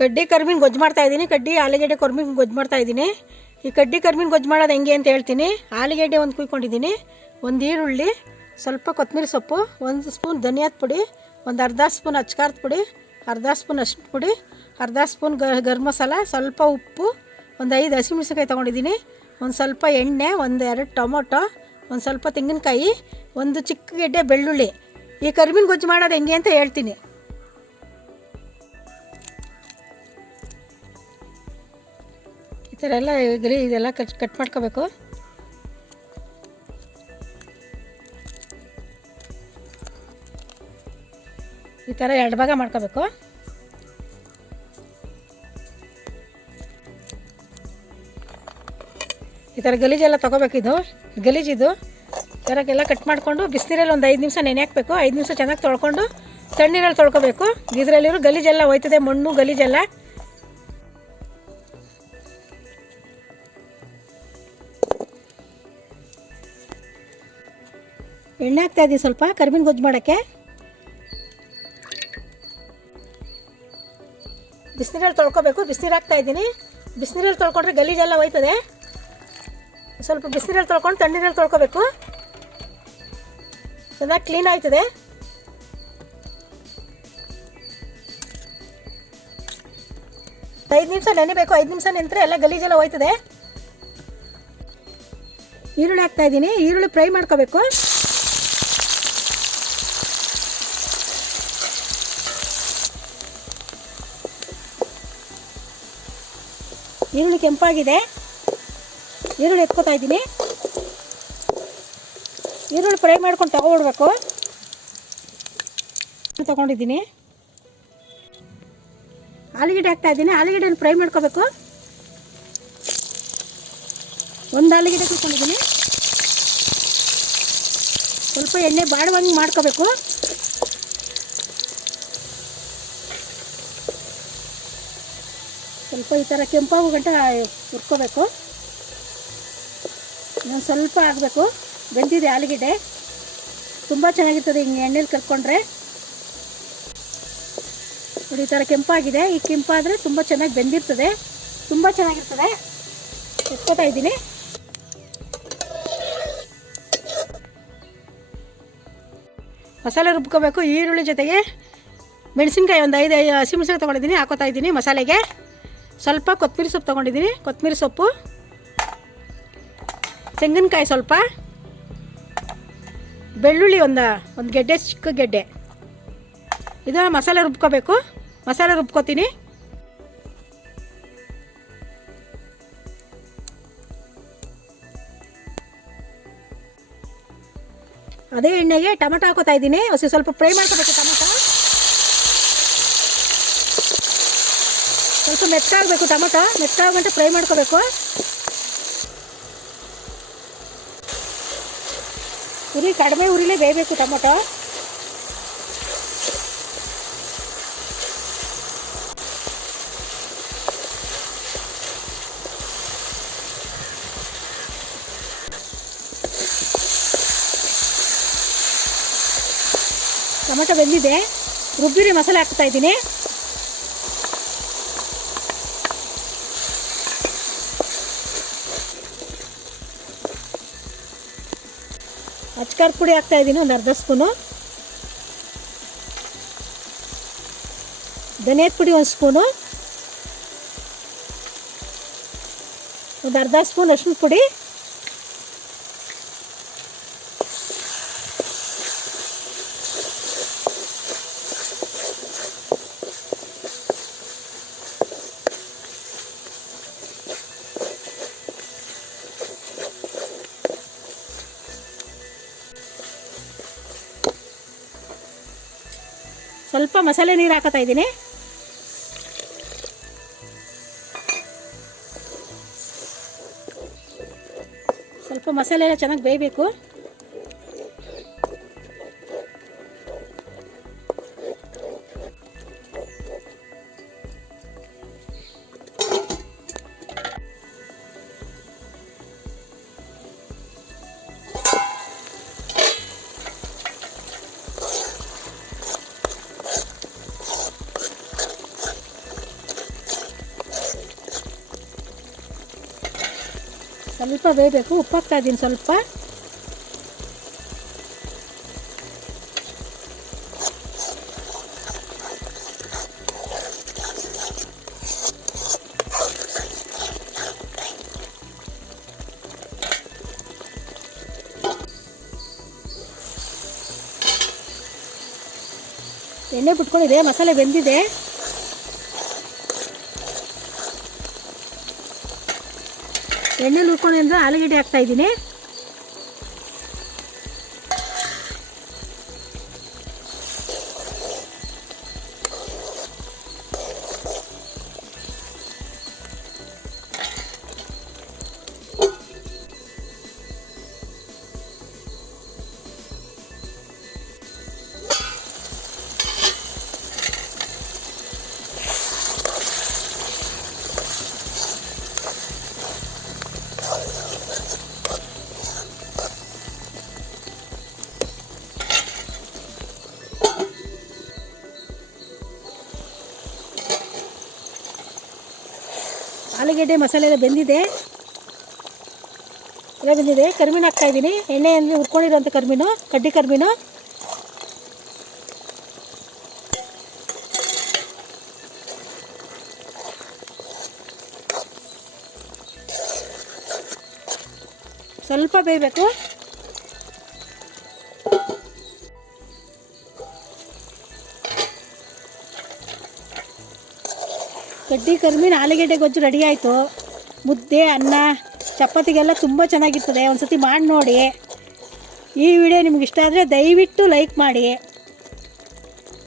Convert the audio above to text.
ಕಡ್ಡಿ ಕರಿಮೀನು ಗೊಜ್ಜು ಮಾಡ್ತಾಯಿದ್ದೀನಿ. ಕಡ್ಡಿ ಆಲೂಗೆಡ್ಡೆ ಕರಿಮೀನು ಗೊಜ್ಜು ಮಾಡ್ತಾಯಿದ್ದೀನಿ. ಈ ಕಡ್ಡಿ ಕರಿಮೀನು ಗೊಜ್ಜು ಮಾಡೋದು ಹೆಂಗೆ ಅಂತ ಹೇಳ್ತೀನಿ. ಆಲೂಗೆಡ್ಡೆ ಒಂದು ಕುಯ್ಕೊಂಡಿದ್ದೀನಿ, ಒಂದು ಈರುಳ್ಳಿ, ಸ್ವಲ್ಪ ಕೊತ್ತಂಬರಿ ಸೊಪ್ಪು, 1 ಸ್ಪೂನ್ ಧನಿಯಾದ ಪುಡಿ, ಒಂದು ಅರ್ಧ ಸ್ಪೂನ್ ಅಚ್ಕಾರದ ಪುಡಿ, ಅರ್ಧ ಸ್ಪೂನ್ ಅರಿಶಿನ ಪುಡಿ, ಅರ್ಧ ಸ್ಪೂನ್ ಗರಂ ಮಸಾಲ, ಸ್ವಲ್ಪ ಉಪ್ಪು, ಒಂದು 5 ಹಸಿಮೆಣಸಿನ್ಕಾಯಿ ತೊಗೊಂಡಿದ್ದೀನಿ, ಒಂದು ಸ್ವಲ್ಪ ಎಣ್ಣೆ, 1-2 ಟೊಮೊಟೊ, ಒಂದು ಸ್ವಲ್ಪ ತೆಂಗಿನಕಾಯಿ, ಒಂದು ಚಿಕ್ಕ ಗೆಡ್ಡೆ ಬೆಳ್ಳುಳ್ಳಿ. ಈ ಕರಿಮೀನು ಗೊಜ್ಜು ಮಾಡೋದು ಹೆಂಗೆ ಅಂತ ಹೇಳ್ತೀನಿ. ಈ ಥರ ಎಲ್ಲ ಇದೆಲ್ಲ ಕಟ್ ಮಾಡ್ಕೋಬೇಕು. ಈ ಥರ 2 ಭಾಗ ಮಾಡ್ಕೋಬೇಕು. ಈ ಥರ ಗಲೀಜೆಲ್ಲ ತೊಗೋಬೇಕಿದು, ಗಲೀಜಿದು ಥರಕ್ಕೆಲ್ಲ ಕಟ್ ಮಾಡಿಕೊಂಡು ಬಿಸಿನೀರಲ್ಲಿ ಒಂದು 5 ನಿಮಿಷ ನೆನೆ ಹಾಕಬೇಕು. 5 ನಿಮಿಷ ಚೆನ್ನಾಗಿ ತೊಳ್ಕೊಂಡು ತಣ್ಣೀರಲ್ಲಿ ತೊಳ್ಕೊಬೇಕು. ಇದರಲ್ಲಿರೋ ಗಲೀಜೆಲ್ಲ ಹೋಯ್ತದೆ, ಮಣ್ಣು ಗಲೀಜೆಲ್ಲ. ಎಣ್ಣೆ ಹಾಕ್ತಾಯಿದ್ದೀವಿ ಸ್ವಲ್ಪ ಕರಿಮೀನು ಗೊಜ್ಜು ಮಾಡೋಕ್ಕೆ. ಬಿಸಿನೀರಲ್ಲಿ ತೊಳ್ಕೊಬೇಕು. ಬಿಸಿನೀರು ಹಾಕ್ತಾಯಿದ್ದೀನಿ. ಬಿಸಿನೀರಲ್ಲಿ ತೊಳ್ಕೊಂಡ್ರೆ ಗಲೀಜೆಲ್ಲ ಹೋಯ್ತದೆ. ಸ್ವಲ್ಪ ಬಿಸಿನೀರಲ್ಲಿ ತೊಳ್ಕೊಂಡು ತಣ್ಣೀರಲ್ಲಿ ತೊಳ್ಕೊಬೇಕು. ಚೆನ್ನಾಗಿ ಕ್ಲೀನ್ ಆಯ್ತದೆ. ಐದು ನಿಮಿಷ ನೆನೆಬೇಕು. 5 ನಿಮಿಷ ನೆನೆದ್ರೆ ಎಲ್ಲ ಗಲೀಜೆಲ್ಲ ಹೋಯ್ತದೆ. ಈರುಳ್ಳಿ ಹಾಕ್ತಾಯಿದ್ದೀನಿ. ಈರುಳ್ಳಿ ಫ್ರೈ ಮಾಡ್ಕೋಬೇಕು. ಈರುಳ್ಳಿ ಕೆಂಪಾಗಿದೆ. ಈರುಳ್ಳಿ ಎತ್ಕೋತಾ ಇದ್ದೀನಿ. ಈರುಳ್ಳಿ ಫ್ರೈ ಮಾಡ್ಕೊಂಡು ತೊಗೊಬಿಡ್ಬೇಕು. ತೊಗೊಂಡಿದ್ದೀನಿ. ಆಲೂಗೆಡ್ಡೆ ಹಾಕ್ತಾಯಿದ್ದೀನಿ. ಆಲೂಗೆಡ್ಡೆನ ಫ್ರೈ ಮಾಡ್ಕೋಬೇಕು. ಒಂದು ಆಲೂಗೆಡ್ಡೆ ತೊಗೊಂಡಿದ್ದೀನಿ. ಸ್ವಲ್ಪ ಎಣ್ಣೆ ಬಾಡುವಂಗೆ ಮಾಡ್ಕೋಬೇಕು. ಸ್ವಲ್ಪ ಈ ಥರ ಕೆಂಪಾಗೋ ಗಂಟ ಹುರ್ಕೋಬೇಕು. ಇನ್ನೊಂದು ಸ್ವಲ್ಪ ಆಗಬೇಕು. ಬೆಂದಿದೆ ಆಲೂಗೆಡ್ಡೆ, ತುಂಬ ಚೆನ್ನಾಗಿರ್ತದೆ ಹಿಂಗೆ ಎಣ್ಣೆಲಿ ಕರ್ಕೊಂಡ್ರೆ. ನೋಡಿ ಈ ಥರ ಕೆಂಪಾಗಿದೆ. ಈ ಕೆಂಪಾದರೆ ತುಂಬ ಚೆನ್ನಾಗಿ ಬೆಂದಿರ್ತದೆ, ತುಂಬ ಚೆನ್ನಾಗಿರ್ತದೆ. ಎತ್ಕೋತಾ ಇದ್ದೀನಿ. ಮಸಾಲೆ ರುಬ್ಕೋಬೇಕು. ಈರುಳ್ಳಿ ಜೊತೆಗೆ ಮೆಣಸಿನ್ಕಾಯಿ ಒಂದು 5 ಹಸಿಮೆಣಸಿನ್ಕಾಯಿ ತೊಗೊಂಡಿದ್ದೀನಿ, ಹಾಕೋತಾ ಇದ್ದೀನಿ ಮಸಾಲೆಗೆ. ಸ್ವಲ್ಪ ಕೊತ್ತಂಬರಿ ಸೊಪ್ಪು ತೊಗೊಂಡಿದ್ದೀನಿ, ಕೊತ್ತಂಬರಿ ಸೊಪ್ಪು, ತೆಂಗಿನಕಾಯಿ ಸ್ವಲ್ಪ, ಬೆಳ್ಳುಳ್ಳಿ ಒಂದು ಗೆಡ್ಡೆ, ಚಿಕ್ಕ ಗೆಡ್ಡೆ. ಇದು ಮಸಾಲೆ ರುಬ್ಕೋಬೇಕು. ಮಸಾಲೆ ರುಬ್ಕೋತೀನಿ. ಅದೇ ಎಣ್ಣೆಗೆ ಟೊಮೆಟೊ ಹಾಕೋತಾ ಇದ್ದೀನಿ. ಸ್ವಲ್ಪ ಫ್ರೈ ಮಾಡ್ಕೋಬೇಕು. ಟೊಮೆಟೊ ಸ್ವಲ್ಪ ಮೆತ್ತಾಗಬೇಕು. ಟೊಮೆಟೊ ಮೆತ್ತಾಗಂಟ ಫ್ರೈ ಮಾಡ್ಕೋಬೇಕು. ಉರಿ ಕಡಿಮೆ ಉರಿಲೇ ಬೇಯಬೇಕು ಟೊಮೊಟೊ. ಟೊಮೊಟೊ ಬೆಂದಿದೆ. ರುಬ್ಬಿರಿ ಮಸಾಲೆ ಹಾಕ್ತಾ ಇದ್ದೀನಿ. ಅಚ್ಕಾರದ ಪುಡಿ ಹಾಕ್ತಾ ಇದ್ದೀನಿ, ಒಂದು ಅರ್ಧ ಸ್ಪೂನು. ಧನಿಯಾದ ಪುಡಿ 1 ಸ್ಪೂನು, ಒಂದು ಅರ್ಧ ಸ್ಪೂನ್ ಅರಿಶಿನ ಪುಡಿ, ಸ್ವಲ್ಪ ಮಸಾಲೆ ನೀರು ಹಾಕೋತಾ ಇದ್ದೀನಿ. ಸ್ವಲ್ಪ ಮಸಾಲೆ ಎಲ್ಲ ಚೆನ್ನಾಗಿ ಬೇಯಬೇಕು. ಸ್ವಲ್ಪ ಬೇಯಬೇಕು. ಉಪ್ಪು ಹಾಕ್ತಾಯಿದ್ದೀನಿ ಸ್ವಲ್ಪ. ಎಣ್ಣೆ ಬಿಟ್ಕೊಂಡಿದೆ, ಮಸಾಲೆ ಬೆಂದಿದೆ. ಎಣ್ಣೆಲಿ ಹುರ್ಕೊಂಡಿಂದ ಆಲೂಗಡ್ಡೆ ಹಾಕ್ತಾಯಿದ್ದೀನಿ. ಆಲೂಗಡ್ಡೆ ಮಸಾಲೆ ಎಲ್ಲ ಬೆಂದಿದೆ, ಕರಿಮೀನು ಹಾಕ್ತಾಯಿದ್ದೀನಿ. ಎಣ್ಣೆಯಲ್ಲಿ ಹುರ್ಕೊಂಡಿರೋಂಥ ಕರಿಮೀನು, ಕಡ್ಡಿ ಕರಿಮೀನು. ಸ್ವಲ್ಪ ಬೇಯಬೇಕು. ಕಡ್ಡಿ ಕರಿಮೀನು ಆಲೂಗಡ್ಡೆ ಗೊಜ್ಜು ರೆಡಿ ಆಯಿತು. ಮುದ್ದೆ, ಅನ್ನ, ಚಪಾತಿಗೆಲ್ಲ ತುಂಬ ಚೆನ್ನಾಗಿರ್ತದೆ. ಒಂದು ಸತಿ ಮಾಡಿ ನೋಡಿ. ಈ ವಿಡಿಯೋ ನಿಮ್ಗೆ ಇಷ್ಟ ಆದರೆ ದಯವಿಟ್ಟು ಲೈಕ್ ಮಾಡಿ.